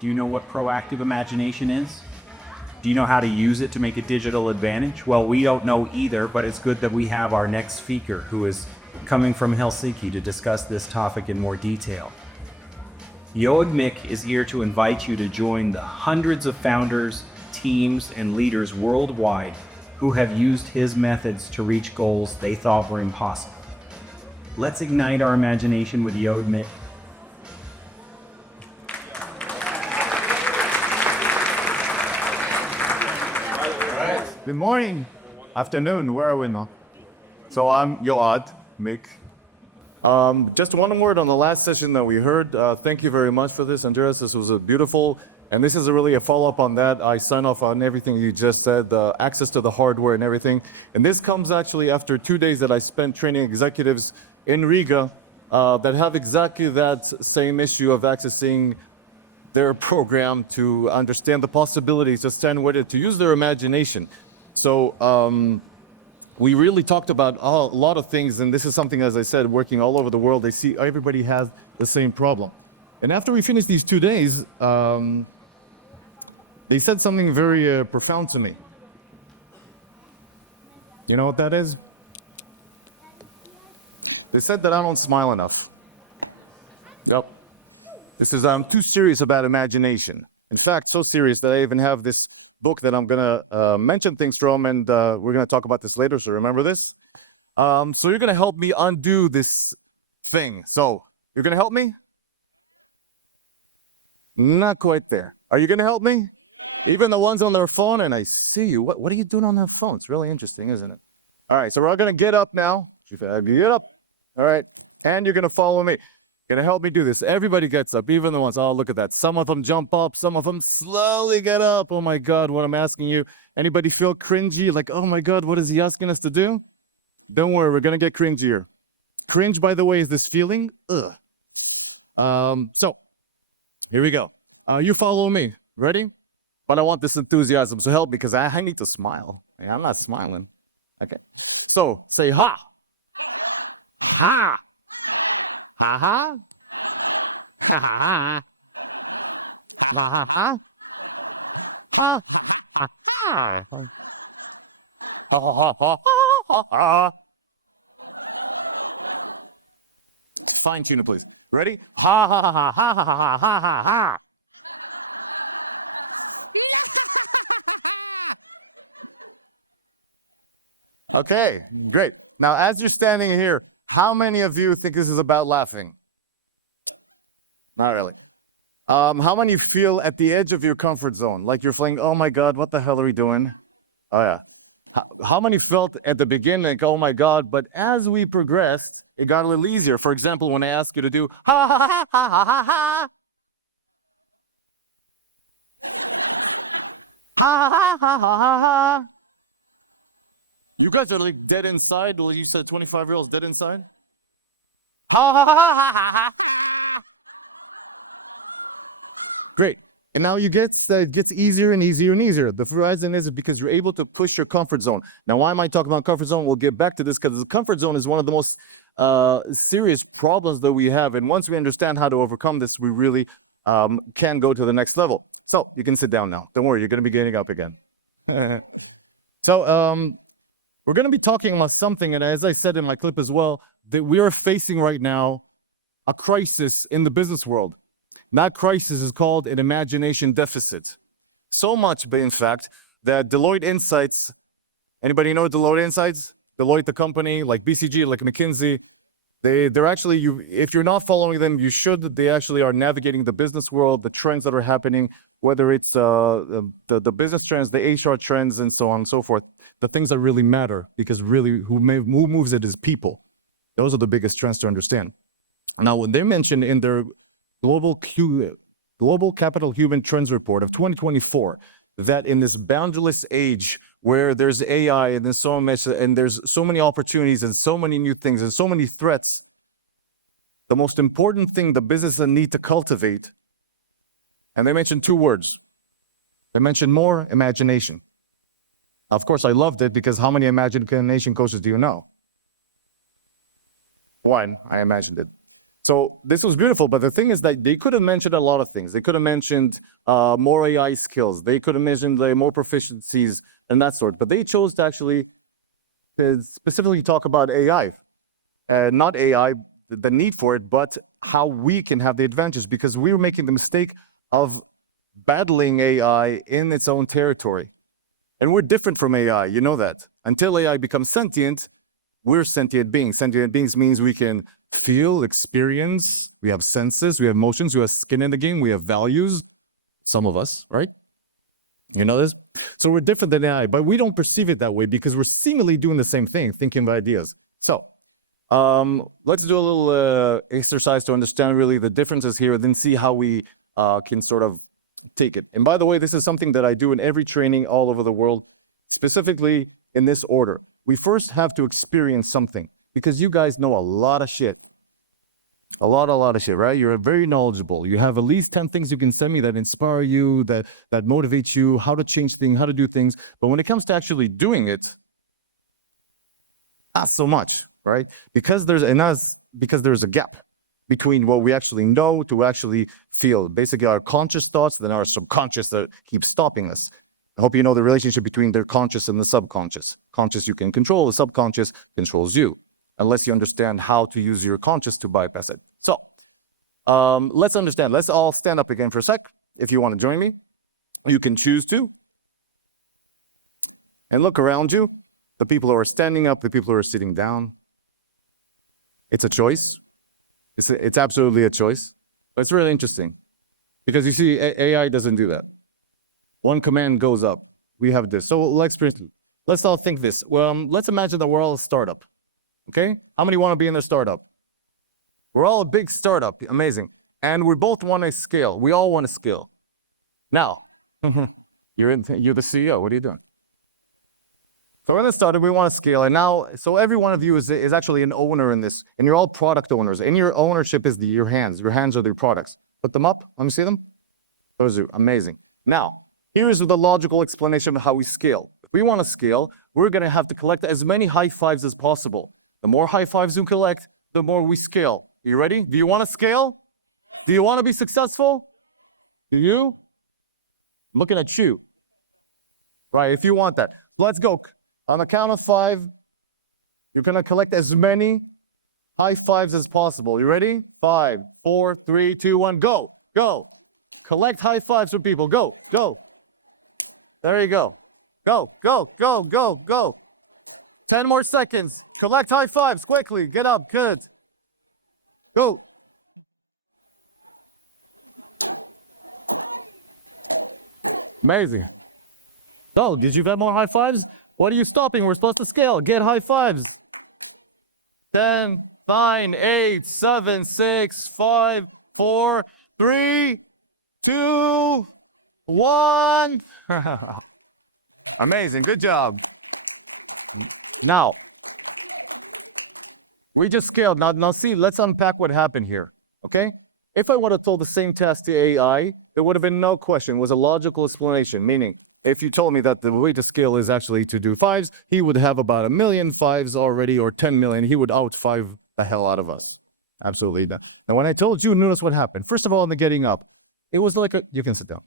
Do you know what proactive imagination is? Do you know how to use it to make a digital advantage? Well, we don't know either, but it's good that we have our next speaker who is coming from Helsinki to discuss this topic in more detail. Yoad Mick is here to invite you to join the hundreds of founders, teams, and leaders worldwide who have used his methods to reach goals they thought were impossible. Let's ignite our imagination with Yoad Mick. Good morning, afternoon, where are we now? So I'm Yoad Mick. Just one word on the last session that we heard. Thank you very much for this, Andreas. This was a beautiful, and this is really a follow-up on that. I sign off on everything you just said, the access to the hardware and everything. And this comes actually after 2 days that I spent training executives in Riga that have exactly that same issue of accessing their program to understand the possibilities, to stand with it, to use their imagination. So we really talked about a lot of things, and this is something, as I said, working all over the world. They see everybody has the same problem. And after we finished these 2 days, they said something very profound to me. You know what that is? They said that I don't smile enough. Yep. This is, I'm too serious about imagination. In fact, so serious that I even have this book that I'm gonna mention things from, and we're gonna talk about this later, so remember this. So you're gonna help me undo this thing. So, you're gonna help me? Not quite there. Are you gonna help me? Even the ones on their phone, and I see you. What are you doing on that phone? It's really interesting, isn't it? All right, so we're all gonna get up now. Get up. All right, and you're gonna follow me. Gonna help me do this. Everybody gets up, even the ones, oh, look at that. Some of them jump up, some of them slowly get up. Oh my God, what I'm asking you. Anybody feel cringy? Like, oh my God, what is he asking us to do? Don't worry, we're gonna get cringier. Cringe, by the way, is this feeling. Ugh. So, here we go. You follow me. Ready? But I want this enthusiasm, so help me, because I need to smile. I'm not smiling. Okay. So, say ha. Ha. Ha ha. Ha ha. Ha ha. Ha ha. Ha ha ha. Fine tune it, please. Ready? Ha ha ha ha ha ha ha ha ha. Okay, great. Now, as you're standing here, how many of you think this is about laughing? Not really. How many feel at the edge of your comfort zone? Like you're feeling, oh my God, what the hell are we doing? Oh yeah. How many felt at the beginning, like, oh my God, but as we progressed, it got a little easier. For example, when I asked you to do ha ha ha ha ha ha ha. Ha ha ha ha ha ha. You guys are like dead inside. Well, you said 25-year-olds dead inside. Ha ha ha ha ha ha. Great. And now it gets easier and easier and easier. The reason is because you're able to push your comfort zone. Now, why am I talking about comfort zone? We'll get back to this because the comfort zone is one of the most serious problems that we have. And once we understand how to overcome this, we really can go to the next level. So you can sit down now. Don't worry, you're going to be getting up again. So we're going to be talking about something, and as I said in my clip as well, that we are facing right now a crisis in the business world. That crisis is called an imagination deficit. So much, in fact, that Deloitte Insights, anybody know Deloitte Insights? Deloitte, the company, like BCG, like McKinsey, they're actually, if you're not following them, you should. They actually are navigating the business world, the trends that are happening, whether it's the business trends, the HR trends, and so on and so forth. The things that really matter, because really who moves it is people. Those are the biggest trends to understand. Now, when they mentioned in their Global Capital Human Trends Report of 2024, that in this boundaryless age where there's AI and there's so much, and there's so many opportunities and so many new things and so many threats, the most important thing the businesses need to cultivate, and they mentioned 2 words. They mentioned more imagination. Of course, I loved it because how many imagination coaches do you know? One, I imagined it. So this was beautiful, but the thing is that they could have mentioned a lot of things. They could have mentioned more AI skills. They could have mentioned more proficiencies and that sort. But they chose to actually specifically talk about AI, not AI, the need for it, but how we can have the advantage, because we were making the mistake of battling AI in its own territory. And we're different from AI, you know that. Until AI becomes sentient, we're sentient beings. Sentient beings means we can feel, experience, we have senses, we have emotions, we have skin in the game, we have values. Some of us, right? You know this? So we're different than AI, but we don't perceive it that way because we're seemingly doing the same thing, thinking of ideas. So let's do a little exercise to understand really the differences here, and then see how we can sort of take it. And by the way, this is something that I do in every training all over the world, specifically in this order. We first have to experience something, because you guys know a lot of shit. A lot of shit, right? You're very knowledgeable. You have at least 10 things you can send me that inspire you, that motivate you, how to change things, how to do things. But when it comes to actually doing it, not so much, right? Because there's a gap between what we actually know to actually feel. Basically, our conscious thoughts, then our subconscious that keeps stopping us. I hope you know the relationship between the conscious and the subconscious. Conscious you can control, the subconscious controls you, unless you understand how to use your conscious to bypass it. So let's understand. Let's all stand up again for a sec. If you want to join me, you can choose to. And look around you, the people who are standing up, the people who are sitting down. It's a choice. It's absolutely a choice. But it's really interesting, because you see, AI doesn't do that. One command goes up. We have this. So let's all think this. Well, let's imagine that we're all a startup. Okay? How many want to be in a startup? We're all a big startup. Amazing. And we both want to scale. We all want to scale. Now, you're the CEO. What are you doing? So we're in the startup. We want to scale. And now, so every one of you is actually an owner in this. And you're all product owners. And your ownership is your hands. Your hands are the products. Put them up. Let me see them. Those are amazing. Now, here's the logical explanation of how we scale. If we want to scale, we're going to have to collect as many high fives as possible. The more high fives you collect, the more we scale. Are you ready? Do you want to scale? Do you want to be successful? Do you? I'm looking at you. Right, if you want that. Let's go. On the count of 5, you're going to collect as many high fives as possible. You ready? 5, 4, 3, 2, 1, go. Go. Collect high fives for people. Go. Go. There you go. Go, go, go, go, go. 10 more seconds. Collect high fives quickly. Get up. Good. Go. Amazing. So, did you have more high fives? What are you stopping? We're supposed to scale. Get high fives. 10, 9, 8, 7, 6, 5, 4, 3, 2, 1. Amazing. Good job. Now, we just scaled. Now see, let's unpack what happened here, okay? If I would have told the same task to AI, there would have been no question. It was a logical explanation, meaning if you told me that the way to scale is actually to do fives, he would have about 1 million fives already, or 10 million. He would out five the hell out of us. Absolutely. Now, when I told you, notice what happened. First of all, in the getting up, it was like you can sit down.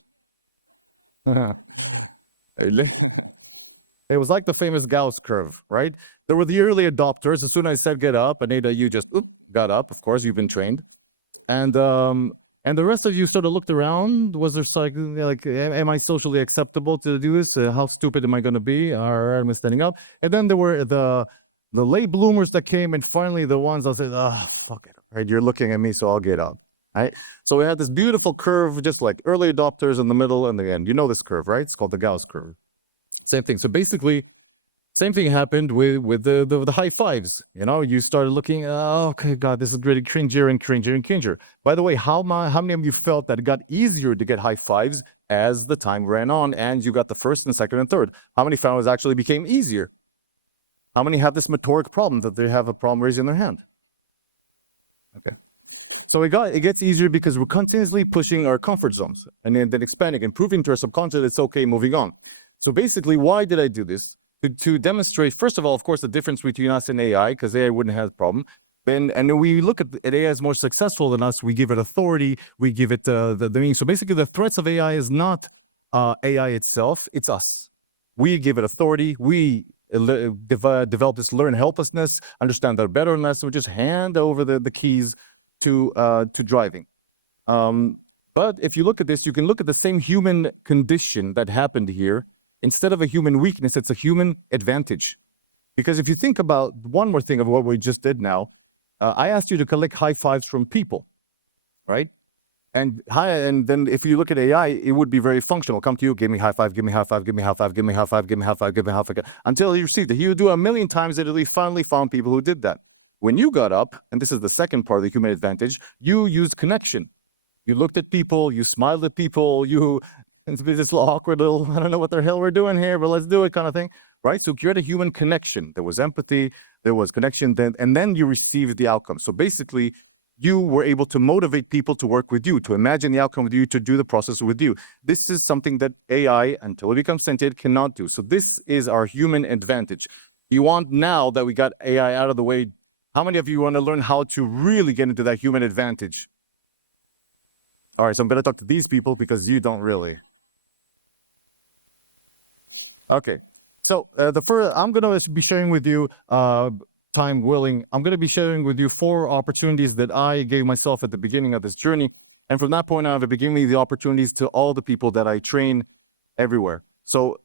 It was like the famous Gauss curve, right? There were the early adopters. As soon as I said get up, and Ada, you just got up. Of course, you've been trained. And the rest of you sort of looked around. Was there like am I socially acceptable to do this? How stupid am I going to be? Or am I standing up? And then there were the late bloomers that came, and finally the ones that said, fuck it. Right? You're looking at me, so I'll get up. Right? So we had this beautiful curve, just like early adopters in the middle and the end. You know this curve, right? It's called the Gauss curve. Same thing. So basically, same thing happened with the high fives. You know, you started looking, okay, God, this is really cringer and cringer and cringer. By the way, how many of you felt that it got easier to get high fives as the time ran on and you got the first and second and third? How many found it actually became easier? How many have this motoric problem that they have a problem raising their hand? Okay. So it gets easier because we're continuously pushing our comfort zones and then expanding and proving to our subconscious it's okay, moving on. So basically, why did I do this? To demonstrate, first of all, of course, the difference between us and AI, because AI wouldn't have a problem. And we look at AI as more successful than us. We give it authority. We give it the meaning. So basically, the threats of AI is not AI itself. It's us. We give it authority. We develop this learned helplessness, understand that better than us. So we just hand over the keys to driving. But if you look at this, you can look at the same human condition that happened here. Instead of a human weakness, it's a human advantage. Because if you think about one more thing of what we just did now, I asked you to collect high fives from people, right? And then if you look at AI, it would be very functional. Come to you, give me high five, give me high five, give me high five, give me high five, give me high five, give me high five, until he received it. He would do 1,000,000 times until he finally found people who did that. When you got up, and this is the second part of the human advantage, you used connection. You looked at people, you smiled at people, it's this little awkward little, I don't know what the hell we're doing here, but let's do it kind of thing, right? So you had a human connection. There was empathy, there was connection, and then you received the outcome. So basically, you were able to motivate people to work with you, to imagine the outcome with you, to do the process with you. This is something that AI, until it becomes sentient, cannot do. So this is our human advantage. You want, now that we got AI out of the way, how many of you want to learn how to really get into that human advantage? All right, so I'm going to talk to these people because you don't really. Okay, so I'm going to be sharing with you, time willing, I'm going to be sharing with you 4 opportunities that I gave myself at the beginning of this journey. And from that point on, I've been giving the opportunities to all the people that I train everywhere. So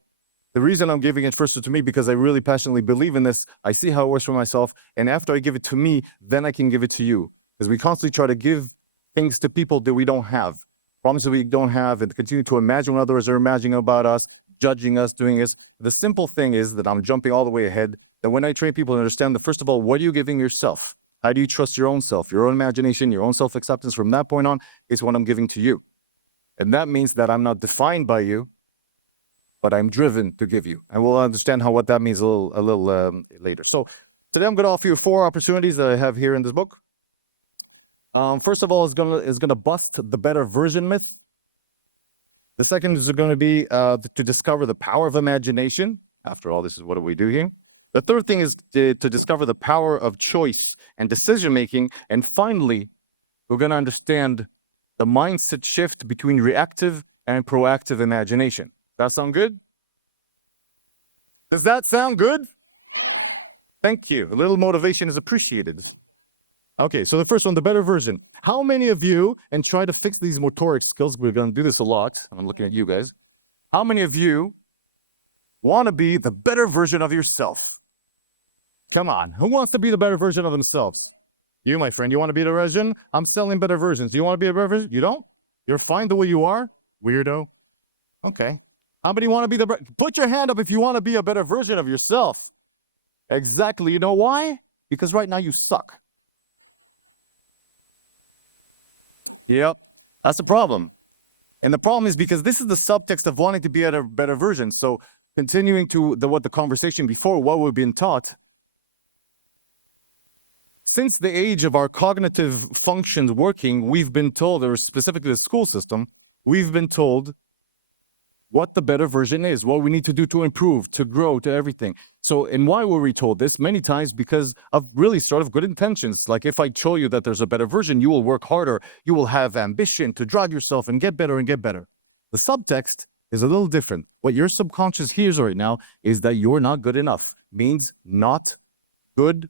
the reason I'm giving it first to me, because I really passionately believe in this. I see how it works for myself. And after I give it to me, then I can give it to you. Because we constantly try to give things to people that we don't have, promises we don't have, and continue to imagine what others are imagining about us, judging us, doing this. The simple thing is that I'm jumping all the way ahead, that when I train people to understand that, first of all, what are you giving yourself? How do you trust your own self, your own imagination, your own self-acceptance? From that point on is what I'm giving to you. And that means that I'm not defined by you, but I'm driven to give you. And we'll understand what that means a little later. So today I'm going to offer you 4 opportunities that I have here in this book. First of all, is gonna bust the better version myth. The second is going to be to discover the power of imagination. After all, this is what we do here. The third thing is to discover the power of choice and decision making. And finally, we're going to understand the mindset shift between reactive and proactive imagination. That sound good? Does that sound good? Thank you. A little motivation is appreciated. Okay, so the first one, the better version. How many of you, and try to fix these motoric skills, we're going to do this a lot. I'm looking at you guys. How many of you want to be the better version of yourself? Come on, who wants to be the better version of themselves? You, my friend, you want to be the version? I'm selling better versions. Do you want to be a better version? You don't? You're fine the way you are? Weirdo. Okay. How many want to be put your hand up if you want to be a better version of yourself. Exactly. You know why? Because right now you suck. Yep, that's the problem. And the problem is because this is the subtext of wanting to be at a better version. So continuing to the conversation before, what we've been taught, since the age of our cognitive functions working, we've been told, or specifically the school system, we've been told what the better version is, what we need to do to improve, to grow, to everything. So, and why were we told this? Many times because of really sort of good intentions. Like if I show you that there's a better version, you will work harder, you will have ambition to drive yourself and get better and get better. The subtext is a little different. What your subconscious hears right now is that you're not good enough, means not good,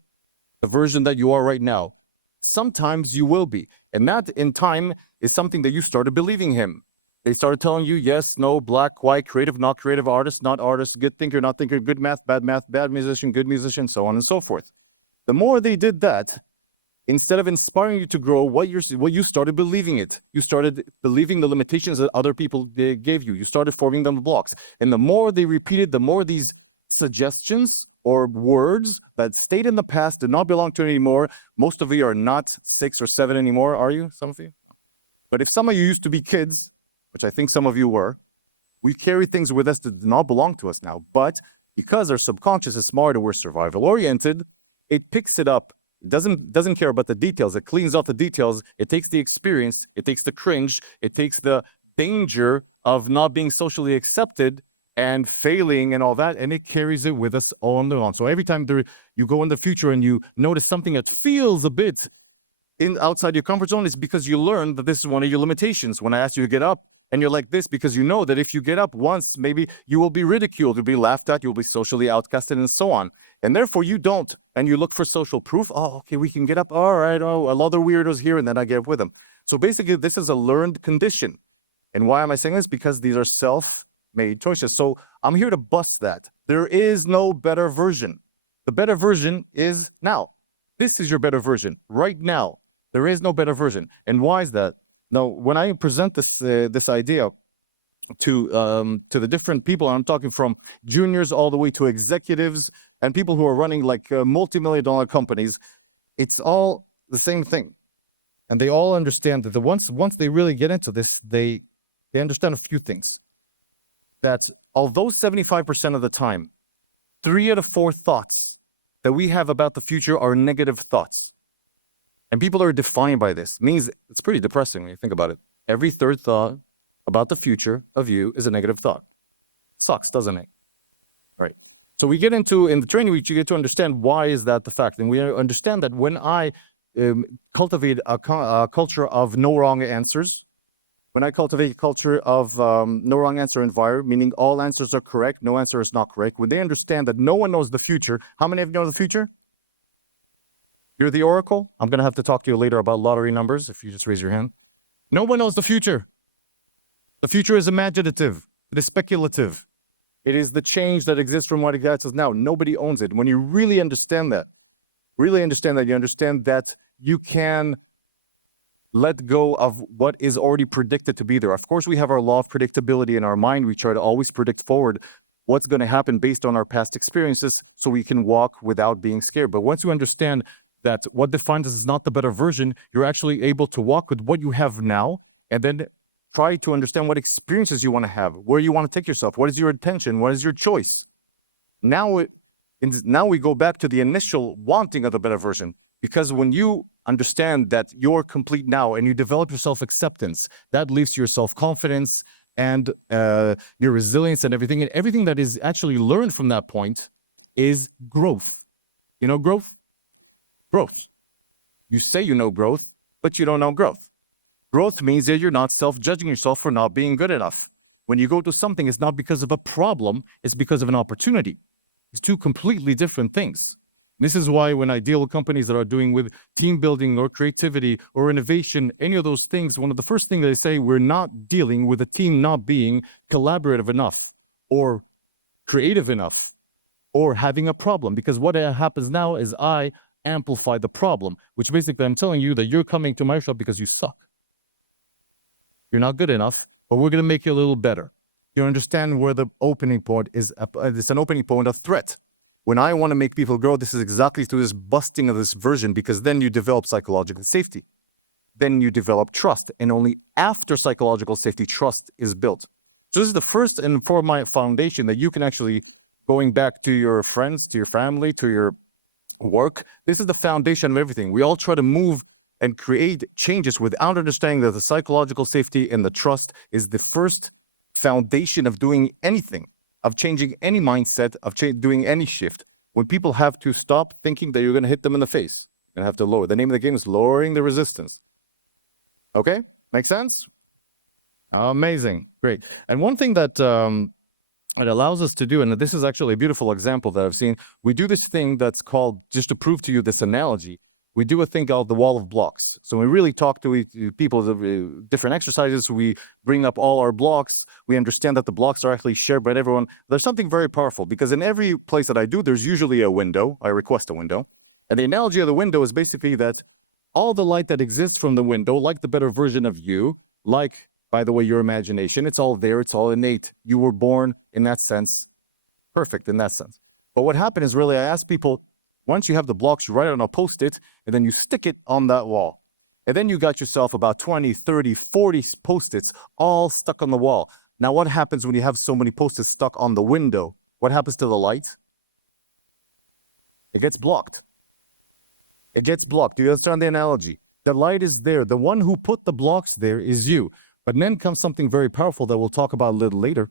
the version that you are right now. Sometimes you will be. And that in time is something that you started believing him. They started telling you yes, no, black, white, creative, not creative, artist, not artist, good thinker, not thinker, good math, bad musician, good musician, so on and so forth. The more they did that, instead of inspiring you to grow, what you started believing it. You started believing the limitations that other people gave you. You started forming them blocks. And the more they repeated, the more these suggestions or words that stayed in the past did not belong to you anymore. Most of you are not 6 or 7 anymore, are you? Some of you? But if some of you used to be kids, which I think some of you were, we carry things with us that do not belong to us now. But because our subconscious is smart and we're survival-oriented, it picks it up. It doesn't care about the details. It cleans out the details. It takes the experience. It takes the cringe. It takes the danger of not being socially accepted, and failing and all that, and it carries it with us all on. So every time you go in the future and you notice something that feels a bit outside your comfort zone, it's because you learned that this is one of your limitations. When I asked you to get up and you're like this, because you know that if you get up once, maybe you will be ridiculed, you'll be laughed at, you'll be socially outcasted and so on. And therefore you don't. And you look for social proof. Oh, okay, we can get up. All right. Oh, a lot of weirdos here. And then I get up with them. So basically this is a learned condition. And why am I saying this? Because these are self-made choices. So I'm here to bust that. There is no better version. The better version is now. This is your better version right now. There is no better version. And why is that? Now, when I present this idea to the different people, I'm talking from juniors all the way to executives and people who are running like multi-million-dollar companies, it's all the same thing. And they all understand that once they really get into this, they understand a few things. That although 75% of the time, 3 out of 4 thoughts that we have about the future are negative thoughts. And people are defined by this. It means it's pretty depressing when you think about it. Every 3rd thought about the future of you is a negative thought. Sucks, doesn't it? Right. So we get into, in the training week, you get to understand why is that the fact. And we understand that when I cultivate a culture of no wrong answers, when I cultivate a culture of no wrong answer environment, meaning all answers are correct, no answer is not correct, when they understand that no one knows the future, how many of you know the future? You're the oracle? I'm going to have to talk to you later about lottery numbers, if you just raise your hand. No one knows the future. The future is imaginative. It is speculative. It is the change that exists from what exists now. Nobody owns it. When you really understand that, you understand that you can let go of what is already predicted to be there. Of course, we have our law of predictability in our mind. We try to always predict forward what's going to happen based on our past experiences so we can walk without being scared. But once you understand that what defines us is not the better version, you're actually able to walk with what you have now and then try to understand what experiences you want to have, where you want to take yourself, what is your intention, what is your choice. Now we go back to the initial wanting of the better version, because when you understand that you're complete now and you develop your self-acceptance, that leads to your self-confidence and your resilience and everything that is actually learned from that point is growth. You know growth? Growth. You say you know growth, but you don't know growth. Growth means that you're not self-judging yourself for not being good enough. When you go to something, it's not because of a problem, it's because of an opportunity. It's 2 completely different things. This is why when I deal with companies that are doing with team building or creativity or innovation, any of those things, one of the first things they say, we're not dealing with a team not being collaborative enough or creative enough or having a problem. Because what happens now is I amplify the problem, which basically I'm telling you that you're coming to my shop because you suck. You're not good enough, but we're going to make you a little better. You understand where the opening point is. It's an opening point of threat. When I want to make people grow, this is exactly through this busting of this version, because then you develop psychological safety. Then you develop trust. And only after psychological safety, trust is built. So this is the first and foremost foundation that you can actually, going back to your friends, to your family, to your work, this is the foundation of everything. We all try to move and create changes without understanding that the psychological safety and the trust is the first foundation of doing anything, of changing any mindset, of doing any shift. When people have to stop thinking that you're going to hit them in the face and have to lower. The name of the game is lowering the resistance. Okay? Make sense? Amazing. Great. And one thing that it allows us to do, and this is actually a beautiful example that I've seen, we do this thing that's called, just to prove to you this analogy, we do a thing called the wall of blocks. So we really talk to people, different exercises, we bring up all our blocks, we understand that the blocks are actually shared by everyone. There's something very powerful, because in every place that I do, there's usually a window. I request a window. And the analogy of the window is basically that all the light that exists from the window, like the better version of you, like, by the way, your imagination, it's all there, it's all innate. You were born in that sense, perfect in that sense. But what happened is really, I ask people, once you have the blocks, you write it on a Post-it, and then you stick it on that wall. And then you got yourself about 20, 30, 40 Post-its all stuck on the wall. Now, what happens when you have so many Post-its stuck on the window? What happens to the light? It gets blocked. It gets blocked. Do you understand the analogy? The light is there. The one who put the blocks there is you. But then comes something very powerful that we'll talk about a little later.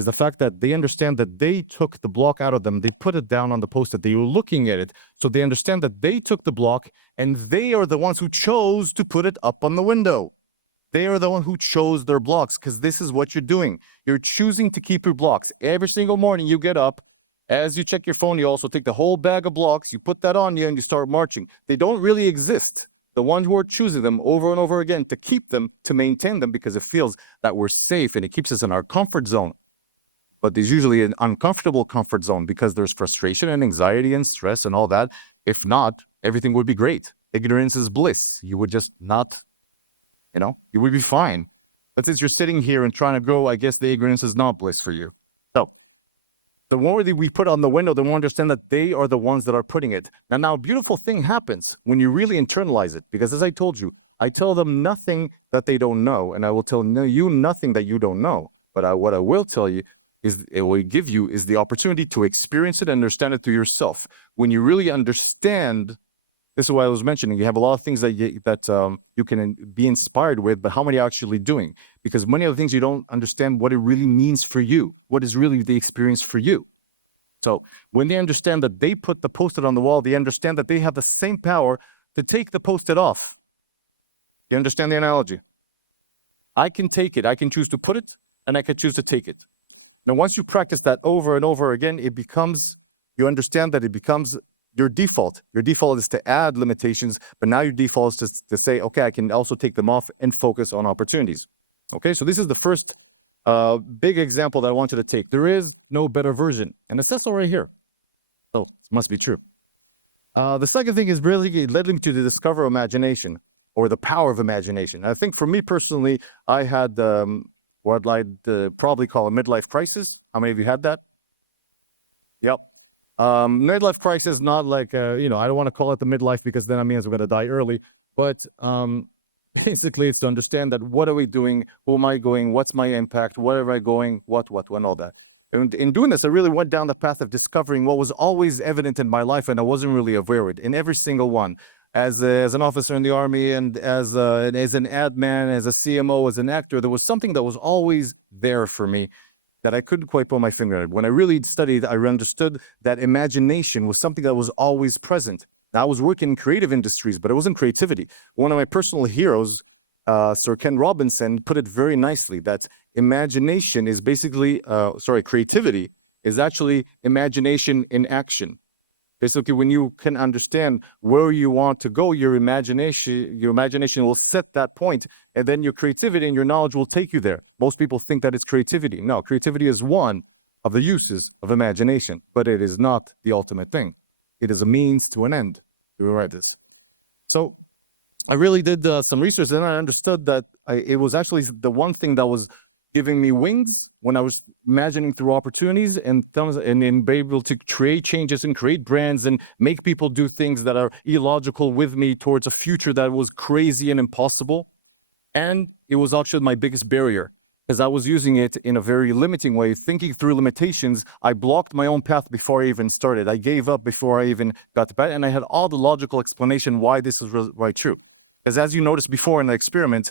is the fact that they understand that they took the block out of them. They put it down on the post-it. They were looking at it. So they understand that they took the block and they are the ones who chose to put it up on the window. They are the one who chose their blocks, because this is what you're doing. You're choosing to keep your blocks. Every single morning you get up, as you check your phone, you also take the whole bag of blocks, you put that on you, and you start marching. They don't really exist. The ones who are choosing them over and over again to keep them, to maintain them, because it feels that we're safe and it keeps us in our comfort zone. But there's usually an uncomfortable comfort zone because there's frustration and anxiety and stress and all that. If not, everything would be great. Ignorance is bliss. You would just not, you would be fine. But since you're sitting here and trying to grow, I guess the ignorance is not bliss for you. So the more that we put on the window, the more understand that they are the ones that are putting it. Now, a beautiful thing happens when you really internalize it. Because as I told you, I tell them nothing that they don't know. And I will tell you nothing that you don't know. But what I will tell you is, it will give you is the opportunity to experience it and understand it to yourself. When you really understand, this is what I was mentioning, you have a lot of things that you can be inspired with, but how many are actually doing? Because many of the things you don't understand what it really means for you, what is really the experience for you. So when they understand that they put the post-it on the wall, they understand that they have the same power to take the post-it off. You understand the analogy? I can take it, I can choose to put it, and I can choose to take it. Now, once you practice that over and over again, you understand that it becomes your default. Your default is to add limitations, but now your default is to say, okay, I can also take them off and focus on opportunities. Okay, so this is the first big example that I want you to take. There is no better version, and it says so right here. So it must be true. The second thing is really, it led me to discover imagination, or the power of imagination. I think for me personally, I had what I'd probably call a midlife crisis. How many of you had that? Yep. Midlife crisis, not like, I don't want to call it the midlife because then that means we're going to die early. But basically, it's to understand that what are we doing? Who am I going? What's my impact? Where am I going? What, and all that. And in doing this, I really went down the path of discovering what was always evident in my life, and I wasn't really aware of it, in every single one. As an officer in the army, and as an ad man, as a CMO, as an actor, there was something that was always there for me that I couldn't quite put my finger on it. When I really studied, I understood that imagination was something that was always present. Now, I was working in creative industries, but it wasn't creativity. One of my personal heroes, Sir Ken Robinson, put it very nicely, that imagination is basically, creativity is actually imagination in action. Basically, when you can understand where you want to go, your imagination will set that point, and then your creativity and your knowledge will take you there. Most people think that it's creativity. No, creativity is one of the uses of imagination, but it is not the ultimate thing. It is a means to an end. You will write this. So I really did some research, and I understood that it was actually the one thing that was giving me wings when I was imagining through opportunities and be able to create changes and create brands and make people do things that are illogical with me towards a future that was crazy and impossible. And it was actually my biggest barrier, because I was using it in a very limiting way, thinking through limitations. I blocked my own path before I even started. I gave up before I even got to bed, and I had all the logical explanation why this is right true. Because as you noticed before in the experiment,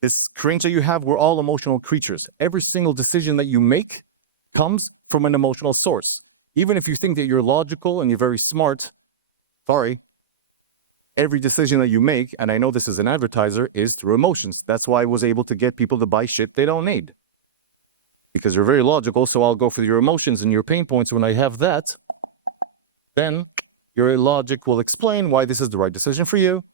this range that you have, we're all emotional creatures. Every single decision that you make comes from an emotional source. Even if you think that you're logical and you're very smart, every decision that you make, and I know this as an advertiser, is through emotions. That's why I was able to get people to buy shit they don't need. Because you're very logical, so I'll go for your emotions and your pain points. When I have that, then your logic will explain why this is the right decision for you,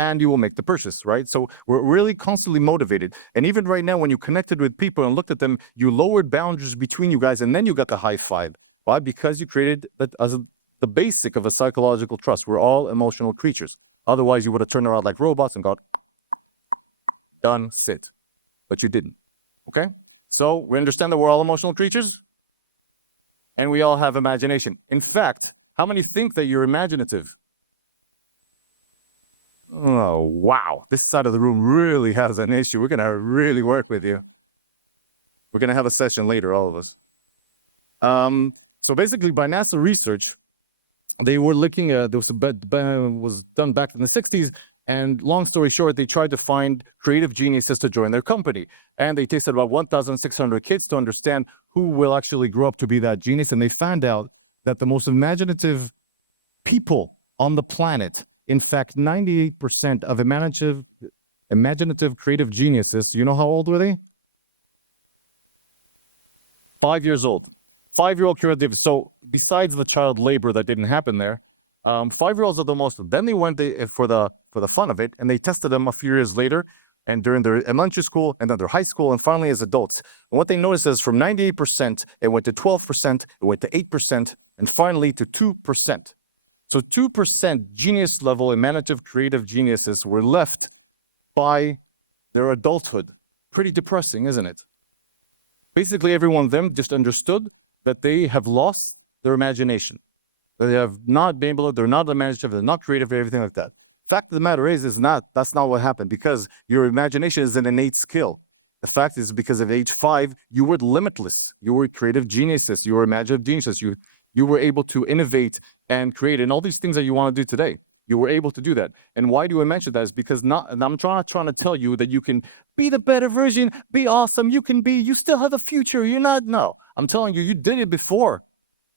and you will make the purchase, right? So we're really constantly motivated. And even right now, when you connected with people and looked at them, you lowered boundaries between you guys, and then you got the high five. Why? Because you created that as the basic of a psychological trust. We're all emotional creatures. Otherwise, you would have turned around like robots and got done, sit. But you didn't, okay? So we understand that we're all emotional creatures, and we all have imagination. In fact, how many think that you're imaginative? Oh, wow. This side of the room really has an issue. We're going to really work with you. We're going to have a session later, all of us. So basically, by NASA research, they were looking at, there was was done back in the 60s, And long story short, they tried to find creative geniuses to join their company. And they tested about 1,600 kids to understand who will actually grow up to be that genius. And they found out that the most imaginative people on the planet, in fact, 98% of imaginative creative geniuses, you know how old were they? 5 years old. 5-year-old creative. So besides the child labor that didn't happen there, 5-year-olds are the most. Then they went for the fun of it, and they tested them a few years later, and during their elementary school, and then their high school, and finally as adults. And what they noticed is from 98%, it went to 12%, it went to 8%, and finally to 2%. So 2% genius level imaginative creative geniuses were left by their adulthood. Pretty depressing, isn't it? Basically, every one of them just understood that they have lost their imagination. They have not been able to, they're not imaginative, they're not creative, everything like that. Fact of the matter is that's not what happened, because your imagination is an innate skill. The fact is, because of age 5, you were limitless. You were creative geniuses, you were imaginative geniuses, you were able to innovate and create, and all these things that you want to do today. You were able to do that. And why do I mention that? Is because I'm trying to tell you that you can be the better version, be awesome, you still have a future. No. I'm telling you, you did it before.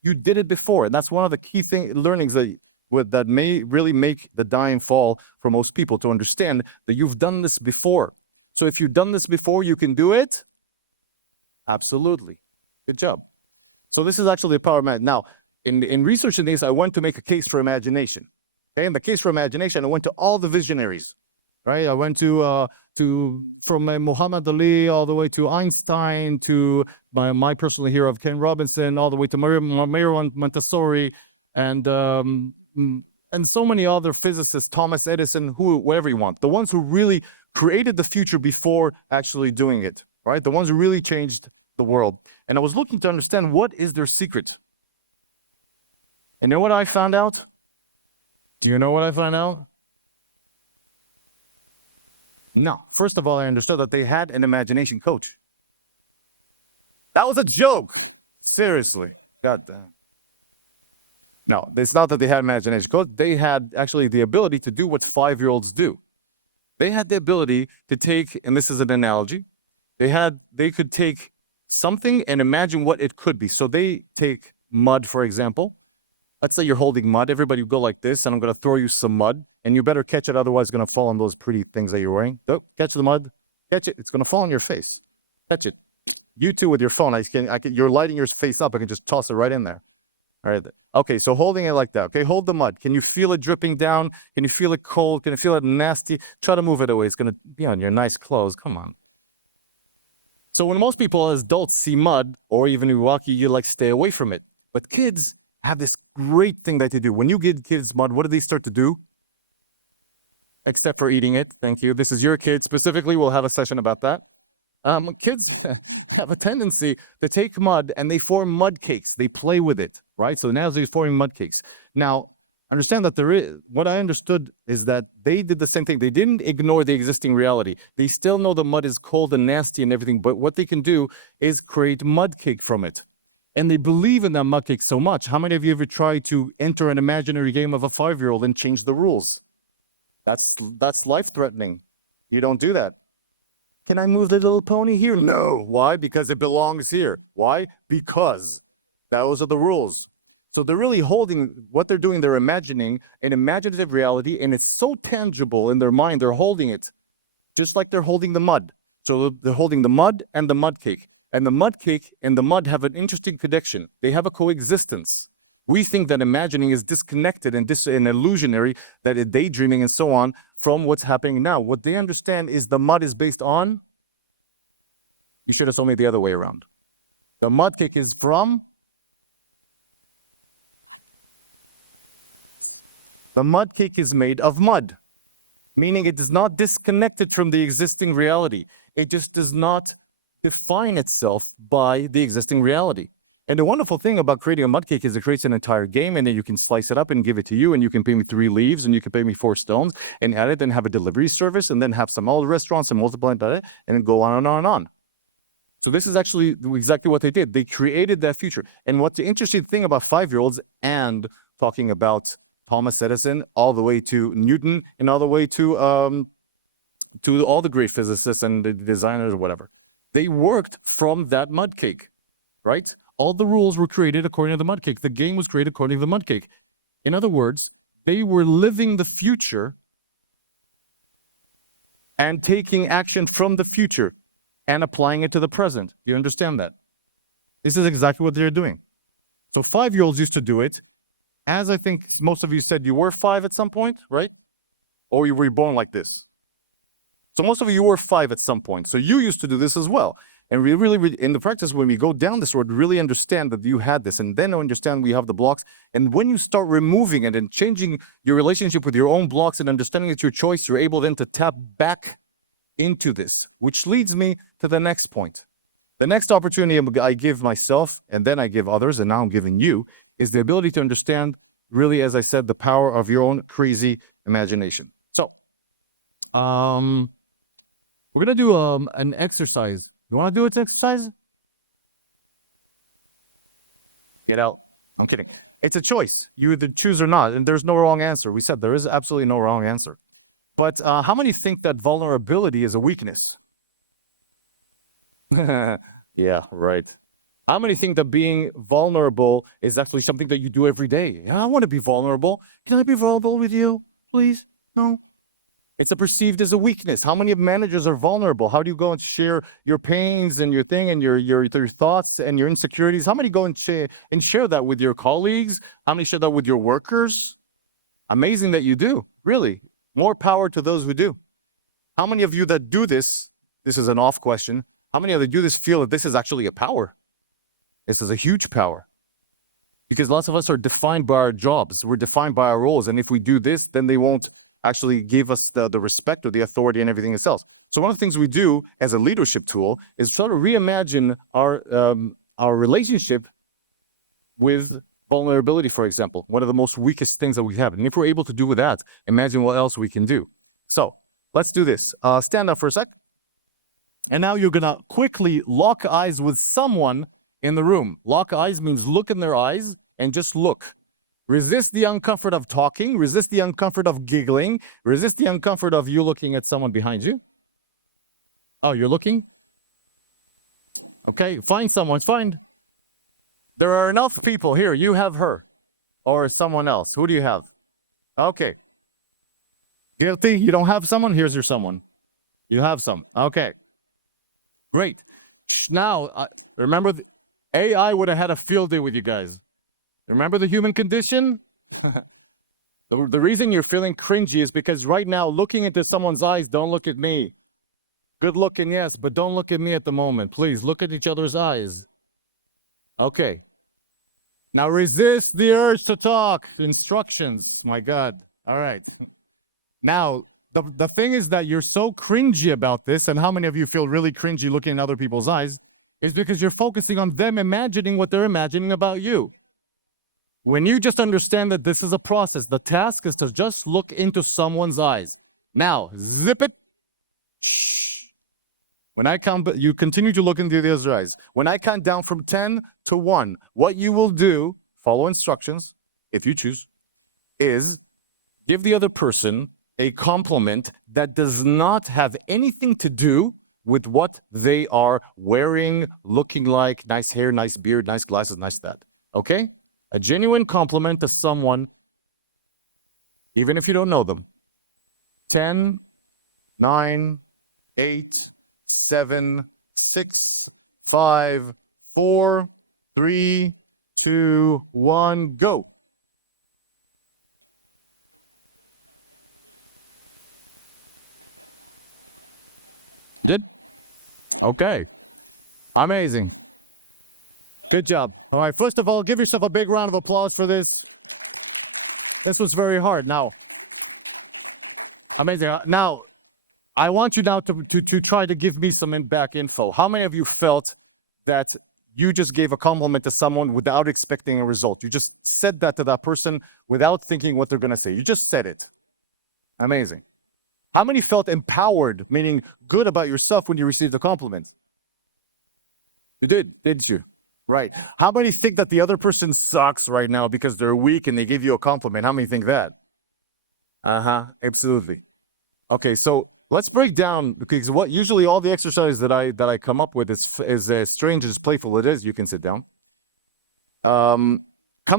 You did it before. And that's one of the key learnings that may really make the dying fall for most people, to understand that you've done this before. So if you've done this before, you can do it. Absolutely. Good job. So this is actually the power of imagination. Now, in researching this, I went to make a case for imagination. Okay, in the case for imagination, I went to all the visionaries, right? I went from Muhammad Ali all the way to Einstein, to my personal hero of Ken Robinson, all the way to Maria Montessori, and so many other physicists, Thomas Edison, whoever you want, the ones who really created the future before actually doing it, right? The ones who really changed the world. And I was looking to understand, what is their secret? And you know what I found out? Do you know what I found out? No. First of all, I understood that they had an imagination coach. That was a joke. Seriously. God damn. No, it's not that they had an imagination coach. They had actually the ability to do what 5-year-olds do. They had the ability to take, and this is an analogy, they could take something and imagine what it could be. So they take mud, for example. Let's say you're holding mud. Everybody go like this, and I'm going to throw you some mud, and you better catch it, otherwise it's going to fall on those pretty things that you're wearing. Oh, catch the mud. Catch it. It's going to fall on your face. Catch it. You too with your phone. You're lighting your face up. I can just toss it right in there. All right. Okay, so holding it like that. Okay, hold the mud. Can you feel it dripping down? Can you feel it cold? Can you feel it nasty? Try to move it away. It's going to be on your nice clothes. Come on. So when most people as adults see mud, or even Iwaki, you like stay away from it. But kids have this great thing that they do. When you give kids mud, what do they start to do? Except for eating it. Thank you. This is your kid specifically. We'll have a session about that. Kids have a tendency to take mud and they form mud cakes. They play with it, right? So now they're forming mud cakes. Now, understand that what I understood is that they did the same thing. They didn't ignore the existing reality. They still know the mud is cold and nasty and everything, but what they can do is create mud cake from it. And they believe in that mud cake so much. How many of you ever tried to enter an imaginary game of a 5-year-old and change the rules? That's life-threatening. You don't do that. Can I move the little pony here? No. Why? Because it belongs here. Why? Because those are the rules. So they're really holding what they're doing. They're imagining an imaginative reality, and it's so tangible in their mind. They're holding it just like they're holding the mud. So they're holding the mud and the mud cake. And the mud cake and the mud have an interesting connection. They have a coexistence. We think that imagining is disconnected and illusionary, that it's daydreaming and so on from what's happening now. What they understand is the mud is based on, you should have told me the other way around. The mud cake is from, the mud cake is made of mud, meaning it is not disconnected from the existing reality. It just does not define itself by the existing reality. And the wonderful thing about creating a mud cake is it creates an entire game, and then you can slice it up and give it to you, and you can pay me 3 leaves, and you can pay me 4 stones, and add it, and have a delivery service, and then have some old restaurants and multiply that, and then go on and on and on. So this is actually exactly what they did. They created that future. And what's the interesting thing about 5-year-olds and talking about Thomas Edison, all the way to Newton, and all the way to all the great physicists and the designers or whatever. They worked from that mud cake, right? All the rules were created according to the mud cake. The game was created according to the mud cake. In other words, they were living the future and taking action from the future and applying it to the present. You understand that? This is exactly what they're doing. So 5-year-olds used to do it. As I think most of you said, you were 5 at some point, right? Or you were born like this. So most of you were 5 at some point. So you used to do this as well. And we really, in the practice, when we go down this road, really understand that you had this, and then understand we have the blocks. And when you start removing it and changing your relationship with your own blocks and understanding it's your choice, you're able then to tap back into this, which leads me to the next point. The next opportunity I give myself, and then I give others, and now I'm giving you, is the ability to understand, really, as I said, the power of your own crazy imagination. So, we're gonna do an exercise. You want to do an exercise? Get out. I'm kidding. It's a choice. You either choose or not, and there's no wrong answer. We said there is absolutely no wrong answer. But how many think that vulnerability is a weakness? Yeah, right. How many think that being vulnerable is actually something that you do every day? Yeah, I want to be vulnerable. Can I be vulnerable with you, please? No. It's perceived as a weakness. How many managers are vulnerable? How do you go and share your pains and your thing and your thoughts and your insecurities? How many go and share that with your colleagues? How many share that with your workers? Amazing that you do. Really, more power to those who do. How many of you that do this? This is an off question. How many of you do this feel that this is actually a power? This is a huge power. Because lots of us are defined by our jobs. We're defined by our roles. And if we do this, then they won't actually give us the respect or the authority and everything else. So one of the things we do as a leadership tool is try to reimagine our relationship with vulnerability, for example, one of the most weakest things that we have. And if we're able to do with that, imagine what else we can do. So let's do this. Stand up for a sec. And now you're going to quickly lock eyes with someone in the room. Lock eyes means look in their eyes and just look. Resist the uncomfort of talking. Resist the uncomfort of giggling. Resist the uncomfort of you looking at someone behind you. Oh, you're looking? Okay, find someone. Find. There are enough people here. You have her or someone else. Who do you have? Okay. Guilty? You don't have someone? Here's your someone. You have some. Okay. Great. Now, remember, AI would have had a field day with you guys. Remember the human condition? The reason you're feeling cringy is because right now, looking into someone's eyes, don't look at me. Good looking, yes, but don't look at me at the moment. Please, look at each other's eyes. Okay. Now resist the urge to talk. Instructions. My God. All right. Now, the thing is that you're so cringy about this, and how many of you feel really cringy looking in other people's eyes, is because you're focusing on them imagining what they're imagining about you. When you just understand that this is a process, the task is to just look into someone's eyes. Now, zip it. Shh. When I count, you continue to look into the other eyes. When I count down from 10 to 1, what you will do, follow instructions, if you choose, is give the other person a compliment that does not have anything to do with what they are wearing, looking like, nice hair, nice beard, nice glasses, nice that. Okay? A genuine compliment to someone, even if you don't know them. 10, 9, 8, 7, 6, 5, 4, 3, 2, 1, go. Did? Okay. Amazing. Good job. All right, first of all, give yourself a big round of applause for this. This was very hard. Now, amazing. Now, I want you now to try to give me some back info. How many of you felt that you just gave a compliment to someone without expecting a result? You just said that to that person without thinking what they're going to say. You just said it. Amazing. How many felt empowered, meaning good about yourself when you received a compliment? You did, didn't you? Right. How many think that the other person sucks right now because they're weak and they give you a compliment? How many think that? Absolutely. Okay, so let's break down, because what usually all the exercises that I come up with is as strange as playful it is. You can sit down. Come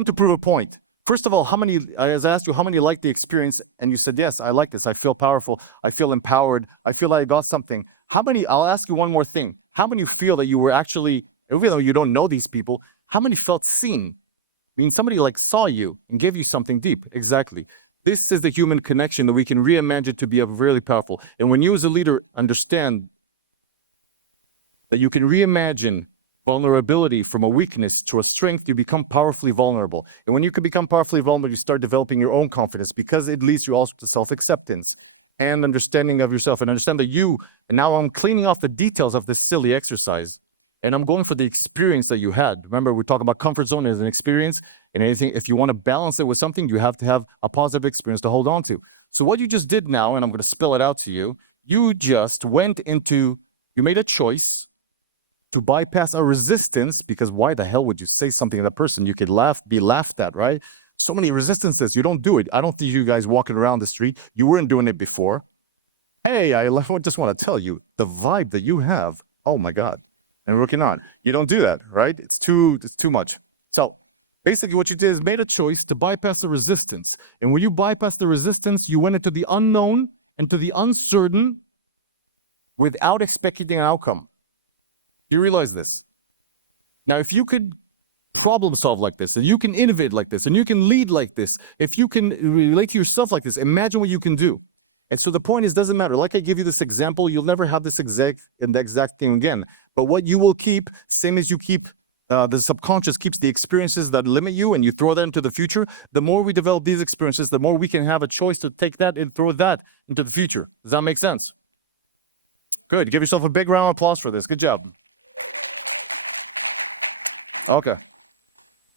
to prove a point. First of all, how many? I asked you how many like the experience, and you said yes. I like this. I feel powerful. I feel empowered. I feel like I got something. How many? I'll ask you one more thing. How many feel that you were actually, even though you don't know these people, how many felt seen? I mean, somebody like saw you and gave you something deep. Exactly. This is the human connection that we can reimagine to be a really powerful. And when you as a leader understand that you can reimagine vulnerability from a weakness to a strength, you become powerfully vulnerable. And when you can become powerfully vulnerable, you start developing your own confidence, because it leads you also to self-acceptance and understanding of yourself, and understand that and now I'm cleaning off the details of this silly exercise, and I'm going for the experience that you had. Remember, we talk about comfort zone as an experience, and anything, if you want to balance it with something, you have to have a positive experience to hold on to. So what you just did now, and I'm going to spell it out to you, you just you made a choice to bypass a resistance, because why the hell would you say something to that person? You could be laughed at, right? So many resistances. You don't do it. I don't see you guys walking around the street. You weren't doing it before. Hey, I just want to tell you, the vibe that you have, oh my God. And working on. You don't do that, right? It's too much. So basically what you did is made a choice to bypass the resistance. And when you bypass the resistance, you went into the unknown and to the uncertain without expecting an outcome. You realize this? Now, if you could problem solve like this, and you can innovate like this, and you can lead like this, if you can relate to yourself like this, imagine what you can do. And so the point is, doesn't matter. Like I give you this example, you'll never have this exact thing again. But what you will keep, same as you keep, the subconscious keeps the experiences that limit you, and you throw that into the future. The more we develop these experiences, the more we can have a choice to take that and throw that into the future. Does that make sense? Good. Give yourself a big round of applause for this. Good job. Okay.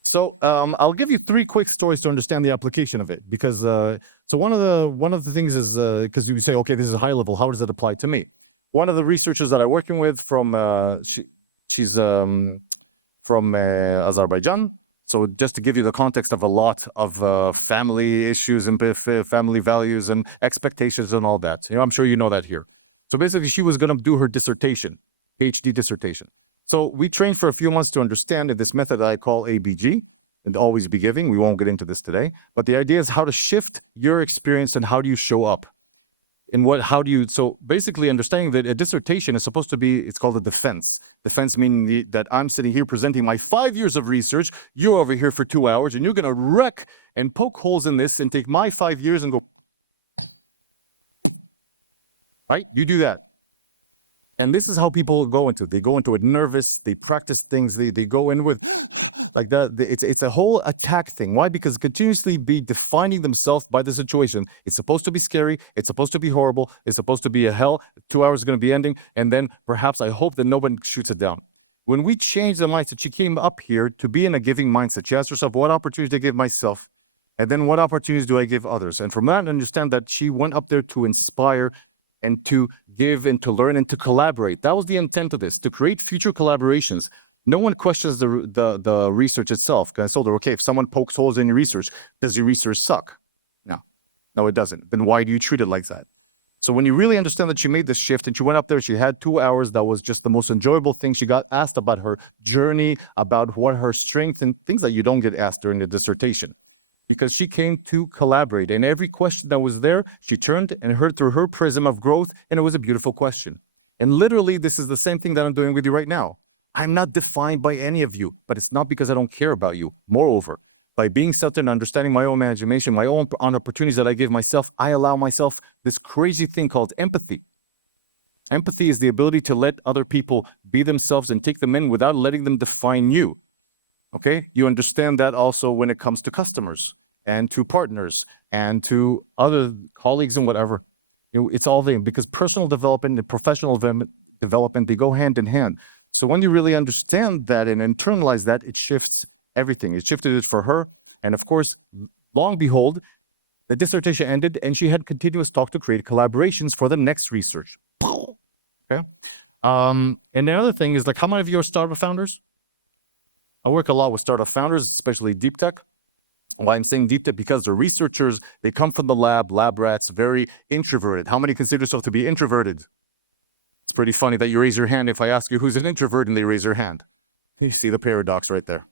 So I'll give you 3 quick stories to understand the application of it, because so one of the things is, because you say, okay, this is high level, how does it apply to me? One of the researchers that I'm working with she's from Azerbaijan. So just to give you the context of a lot of family issues and family values and expectations and all that. I'm sure you know that here. So basically, she was going to do her dissertation, PhD dissertation. So we trained for a few months to understand this method that I call ABG, and always be giving. We won't get into this today, but the idea is how to shift your experience and how do you show up. And so basically understanding that a dissertation is supposed to be, it's called a defense. Defense meaning that I'm sitting here presenting my 5 years of research, you're over here for 2 hours, and you're going to wreck and poke holes in this and take my 5 years and go, right? You do that. And this is how people go into it. They go into it nervous, they practice things, they go in with like that. It's a whole attack thing. Why? Because continuously be defining themselves by the situation. It's supposed to be scary, it's supposed to be horrible, it's supposed to be a hell, 2 hours is going to be ending, and then perhaps I hope that no one shoots it down. When we change the mindset, she came up here to be in a giving mindset. She asked herself, what opportunities do I give myself? And then what opportunities do I give others? And from that, understand that she went up there to inspire and to give and to learn and to collaborate. That was the intent of this, to create future collaborations. No one questions the research itself. I told her, okay, if someone pokes holes in your research, does your research suck? No, it doesn't. Then why do you treat it like that? So when you really understand that she made this shift and she went up there, she had 2 hours. That was just the most enjoyable thing. She got asked about her journey, about what her strengths and things that you don't get asked during the dissertation. Because she came to collaborate, and every question that was there, she turned and heard through her prism of growth, and it was a beautiful question. And literally, this is the same thing that I'm doing with you right now. I'm not defined by any of you, but it's not because I don't care about you. Moreover, by being certain, understanding my own imagination, my own opportunities that I give myself, I allow myself this crazy thing called empathy. Empathy is the ability to let other people be themselves and take them in without letting them define you. Okay, you understand that also when it comes to customers and to partners and to other colleagues and whatever. It's all there, because personal development and professional development, they go hand in hand. So when you really understand that and internalize that, it shifts everything. It shifted it for her. And of course, long behold, the dissertation ended and she had continuous talk to create collaborations for the next research. Okay. And the other thing is, like, how many of you are startup founders? I work a lot with startup founders, especially deep tech. Why I'm saying deep tech? Because the researchers, they come from the lab rats, very introverted. How many consider yourself to be introverted? It's pretty funny that you raise your hand if I ask you who's an introvert and they raise their hand. You see the paradox right there.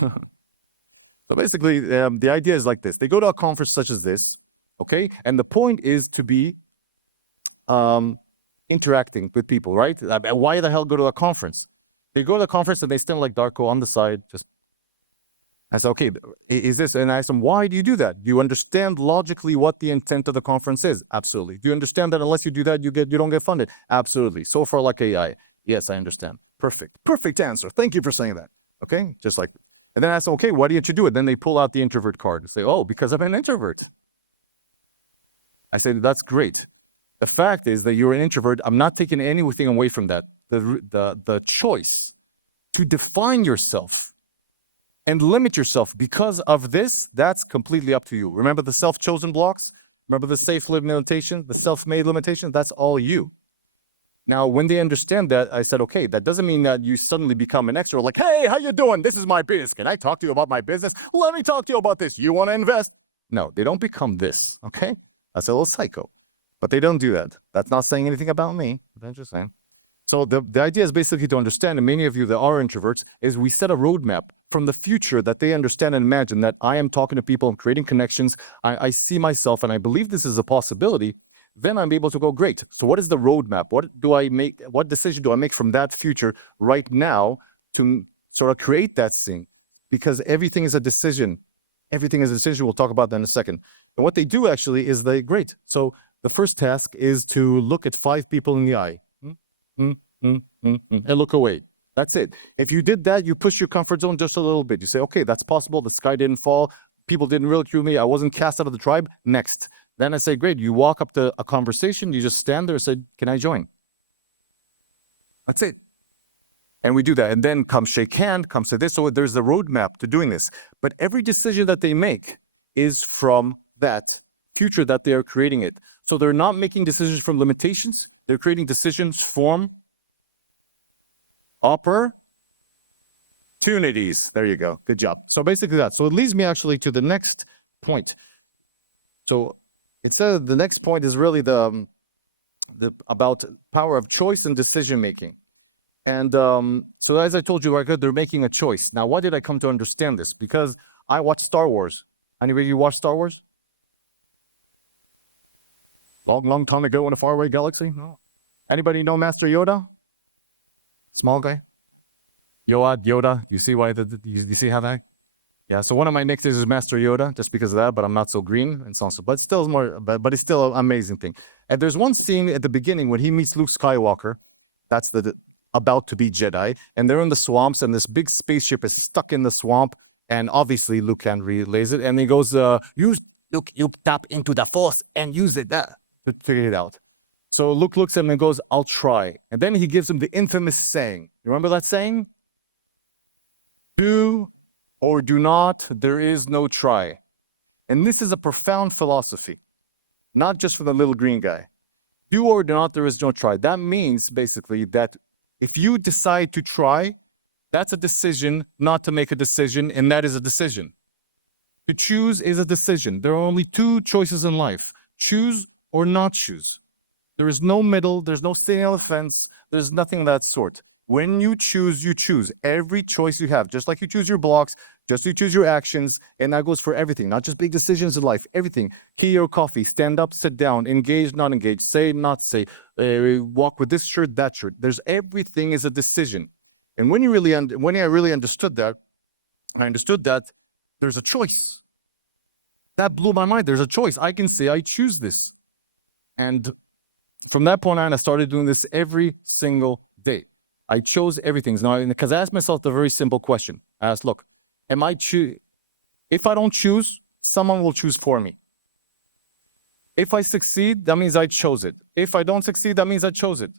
So basically, the idea is like this. They go to a conference such as this, okay? And the point is to be interacting with people, right? Why the hell go to a conference? They go to the conference and they stand like Darko on the side. I said, okay, is this? And I asked them, why do you do that? Do you understand logically what the intent of the conference is? Absolutely. Do you understand that unless you do that, you don't get funded? Absolutely. So far, like AI. Yes, I understand. Perfect. Perfect answer. Thank you for saying that. Okay, just like. And then I said, okay, why didn't you do it? Then they pull out the introvert card and say, oh, because I'm an introvert. I said, that's great. The fact is that you're an introvert. I'm not taking anything away from that. The choice to define yourself and limit yourself because of this, that's completely up to you. Remember the self-chosen blocks? Remember the safe limitation, the self-made limitation? That's all you. Now, when they understand that, I said, okay, that doesn't mean that you suddenly become an extrovert. Like, hey, how you doing? This is my business. Can I talk to you about my business? Let me talk to you about this. You want to invest? No, they don't become this, okay? That's a little psycho. But they don't do that. That's not saying anything about me. I'm just saying. So the idea is basically to understand, and many of you that are introverts, is we set a roadmap from the future that they understand and imagine that I am talking to people, I'm creating connections, I see myself, and I believe this is a possibility. Then I'm able to go, great. So what is the roadmap? What decision do I make from that future right now to sort of create that thing? Because everything is a decision. Everything is a decision. We'll talk about that in a second. And what they do actually is great. So the first task is to look at 5 people in the eye. And look away. That's it. If you did that, you push your comfort zone just a little bit. You say, okay, that's possible. The sky didn't fall. People didn't ridicule me. I wasn't cast out of the tribe. Next. Then I say, great. You walk up to a conversation. You just stand there and say, can I join? That's it. And we do that. And then come shake hand, come say this. So there's a roadmap to doing this. But every decision that they make is from that future that they are creating it. So they're not making decisions from limitations. They're creating decisions from opportunities. There you go. Good job. So basically that. So it leads me actually to the next point. So it says the next point is really the about power of choice and decision making. And so as I told you, they're making a choice. Now, why did I come to understand this? Because I watched Star Wars. Anybody you watch Star Wars? Long time ago in a faraway galaxy? No. Anybody know Master Yoda? Small guy? Yoda. You see why you see how that? Yeah, so one of my nicknames is Master Yoda, just because of that, but I'm not so green and so on. But still more, but it's still an amazing thing. And there's one scene at the beginning when he meets Luke Skywalker. That's the about to be Jedi, and they're in the swamps, and this big spaceship is stuck in the swamp, and obviously Luke can't relay it, and he goes, "Use Luke, you tap into the Force and use it to figure it out." So Luke looks at him and goes, "I'll try," and then he gives him the infamous saying. You remember that saying? Do or do not, there is no try. And this is a profound philosophy, not just for the little green guy. Do or do not, there is no try. That means basically that if you decide to try, that's a decision not to make a decision, and that is a decision. To choose is a decision. There are only 2 choices in life, choose or not choose. There is no middle, there's no sitting on the fence, there's nothing of that sort. When you choose, you choose. Every choice you have, just like you choose your blocks, just you choose your actions, and that goes for everything, not just big decisions in life, everything. Tea or coffee, stand up, sit down, engage, not engage, say, not say, walk with this shirt, that shirt. There's everything is a decision. And when I really understood that, I understood that there's a choice. That blew my mind. There's a choice. I can say I choose this. And from that point on, I started doing this every single day. I chose everything. Now, because I asked myself the very simple question. I asked, look, if I don't choose, someone will choose for me. If I succeed, that means I chose it. If I don't succeed, that means I chose it.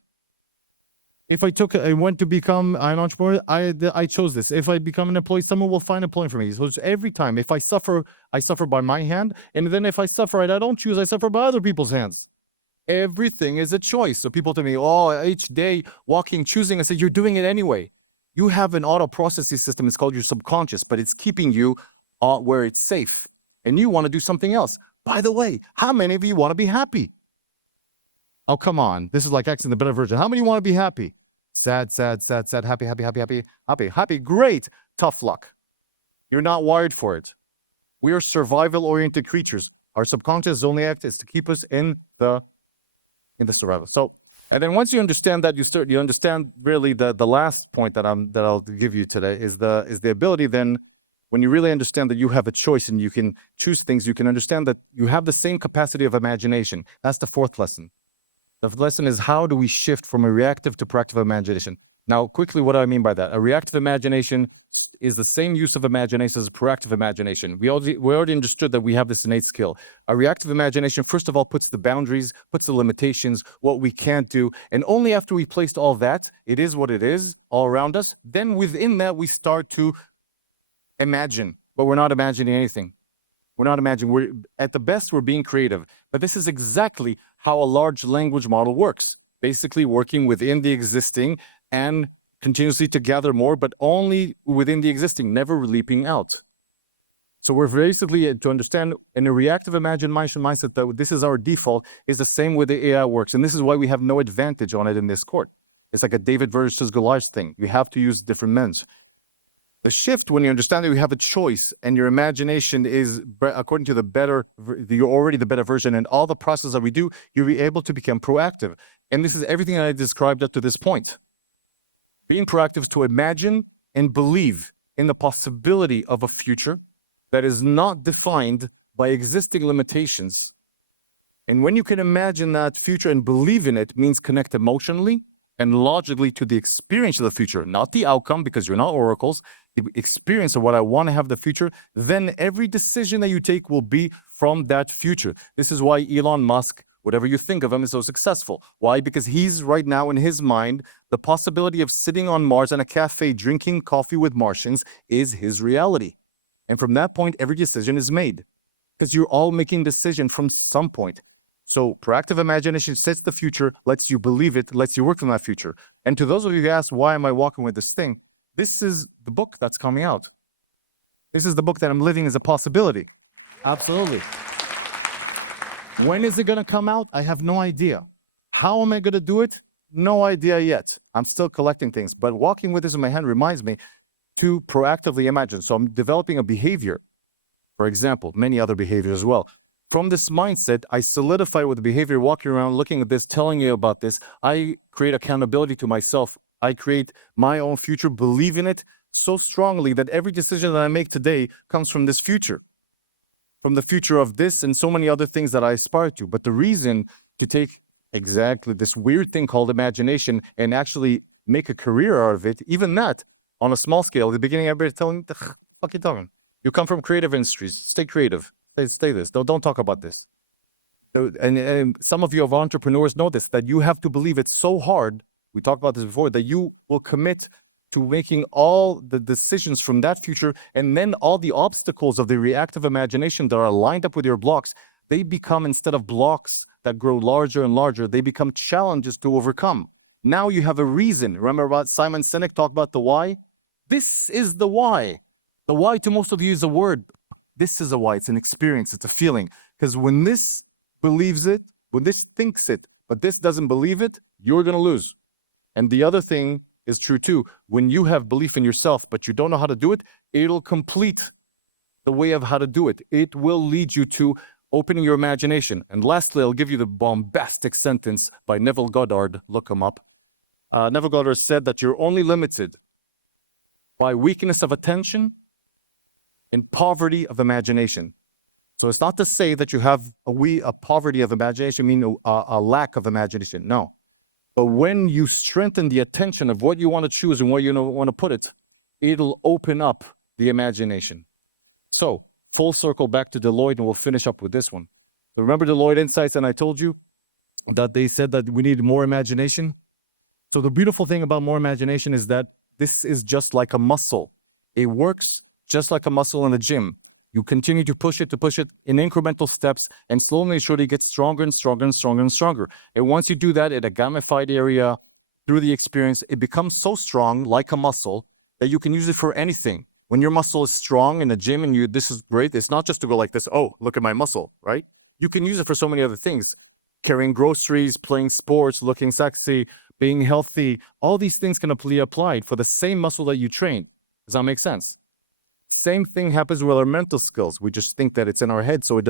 If I went to become an entrepreneur, I chose this. If I become an employee, someone will find employment for me. So it's every time. If I suffer by my hand. And then if I suffer and I don't choose, I suffer by other people's hands. Everything is a choice. So people tell me, oh, each day walking, choosing. I say, you're doing it anyway. You have an auto processing system. It's called your subconscious, but it's keeping you where it's safe. And you want to do something else. By the way, how many of you want to be happy? Oh, come on. This is like X in the better version. How many want to be happy? Sad, sad, sad, sad, happy, happy, happy, happy, happy, happy. Great. Tough luck. You're not wired for it. We are survival-oriented creatures. Our subconscious only act is to keep us in the survival. So, and then once you understand that, you understand really the last point that I'll give you today is the ability then, when you really understand that you have a choice and you can choose things, you can understand that you have the same capacity of imagination. That's the fourth lesson. The lesson is, how do we shift from a reactive to proactive imagination? Now, quickly, what do I mean by that? A reactive imagination is the same use of imagination as a proactive imagination. We already understood that we have this innate skill. A reactive imagination, first of all, puts the boundaries, puts the limitations, what we can't do. And only after we placed all that, it is what it is, all around us, then within that, we start to imagine. But we're not imagining anything. We're not imagining. We're, at the best, we're being creative. But this is exactly how a large language model works. Basically working within the existing and continuously to gather more, but only within the existing, never leaping out. So we're basically, to understand in a reactive imagination mindset, that this is our default, is the same way the AI works. And this is why we have no advantage on it in this court. It's like a David versus Goliath thing. You have to use different means. The shift, when you understand that you have a choice and your imagination is according to the better, you're already the better version, and all the process that we do, you'll be able to become proactive. And this is everything that I described up to this point. Being proactive is to imagine and believe in the possibility of a future that is not defined by existing limitations. And when you can imagine that future and believe in it, means connect emotionally and logically to the experience of the future, not the outcome, because you're not oracles, the experience of what I want to have the future, then every decision that you take will be from that future. This is why Elon Musk, whatever you think of him, is so successful. Why? Because he's right now in his mind, the possibility of sitting on Mars in a cafe drinking coffee with Martians is his reality. And from that point, every decision is made, because you're all making decision from some point. So proactive imagination sets the future, lets you believe it, lets you work on that future. And to those of you who ask, why am I walking with this thing? This is the book that's coming out. This is the book that I'm living as a possibility. Absolutely. When is it going to come out? I have no idea. How am I going to do it? No idea yet. I'm still collecting things. But walking with this in my hand reminds me to proactively imagine. So I'm developing a behavior, for example, many other behaviors as well. From this mindset, I solidify with the behavior, walking around, looking at this, telling you about this. I create accountability to myself. I create my own future, believe in it so strongly that every decision that I make today comes from this future, from the future of this and so many other things that I aspire to. But the reason to take exactly this weird thing called imagination and actually make a career out of it, even that on a small scale, at the beginning, everybody's telling, the fuck you talking? You come from creative industries, stay creative. Stay this. Don't talk about this. And some of you of entrepreneurs know this, that you have to believe it's so hard. We talked about this before, that you will commit to making all the decisions from that future, and then all the obstacles of the reactive imagination that are lined up with your blocks, they become, instead of blocks that grow larger and larger, they become challenges to overcome. Now you have a reason. Remember about Simon Sinek talked about the why? This is the why. The why to most of you is a word. This is a why. It's an experience. It's a feeling. Because when this believes it, when this thinks it, but this doesn't believe it, you're going to lose. And the other thing is true too. When you have belief in yourself, but you don't know how to do it, it'll complete the way of how to do it. It will lead you to opening your imagination. And lastly, I'll give you the bombastic sentence by Neville Goddard. Look him up. Neville Goddard said that you're only limited by weakness of attention and poverty of imagination. So it's not to say that you have a poverty of imagination, meaning a lack of imagination. No. But when you strengthen the attention of what you want to choose and where you want to put it, it'll open up the imagination. So full circle back to Deloitte, and we'll finish up with this one. So remember Deloitte Insights, and I told you that they said that we need more imagination. So the beautiful thing about more imagination is that this is just like a muscle. It works just like a muscle in the gym. You continue to push it in incremental steps, and slowly and surely get stronger and stronger and stronger and stronger. And once you do that in a gamified area, through the experience, it becomes so strong, like a muscle, that you can use it for anything. When your muscle is strong in the gym and this is great, it's not just to go like this, oh, look at my muscle, right? You can use it for so many other things. Carrying groceries, playing sports, looking sexy, being healthy. All these things can be applied for the same muscle that you train. Does that make sense? Same thing happens with our mental skills. We just think that it's in our head, so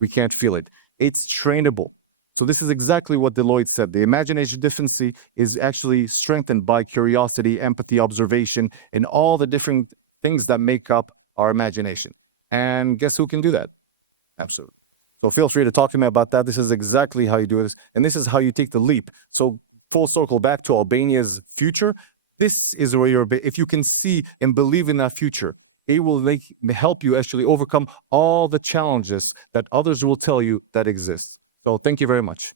we can't feel it. It's trainable. So this is exactly what Deloitte said. The imagination deficiency is actually strengthened by curiosity, empathy, observation, and all the different things that make up our imagination. And guess who can do that? Absolutely. So feel free to talk to me about that. This is exactly how you do it. And this is how you take the leap. So full circle back to Albania's future. This is where if you can see and believe in that future, it will help you actually overcome all the challenges that others will tell you that exist. So thank you very much.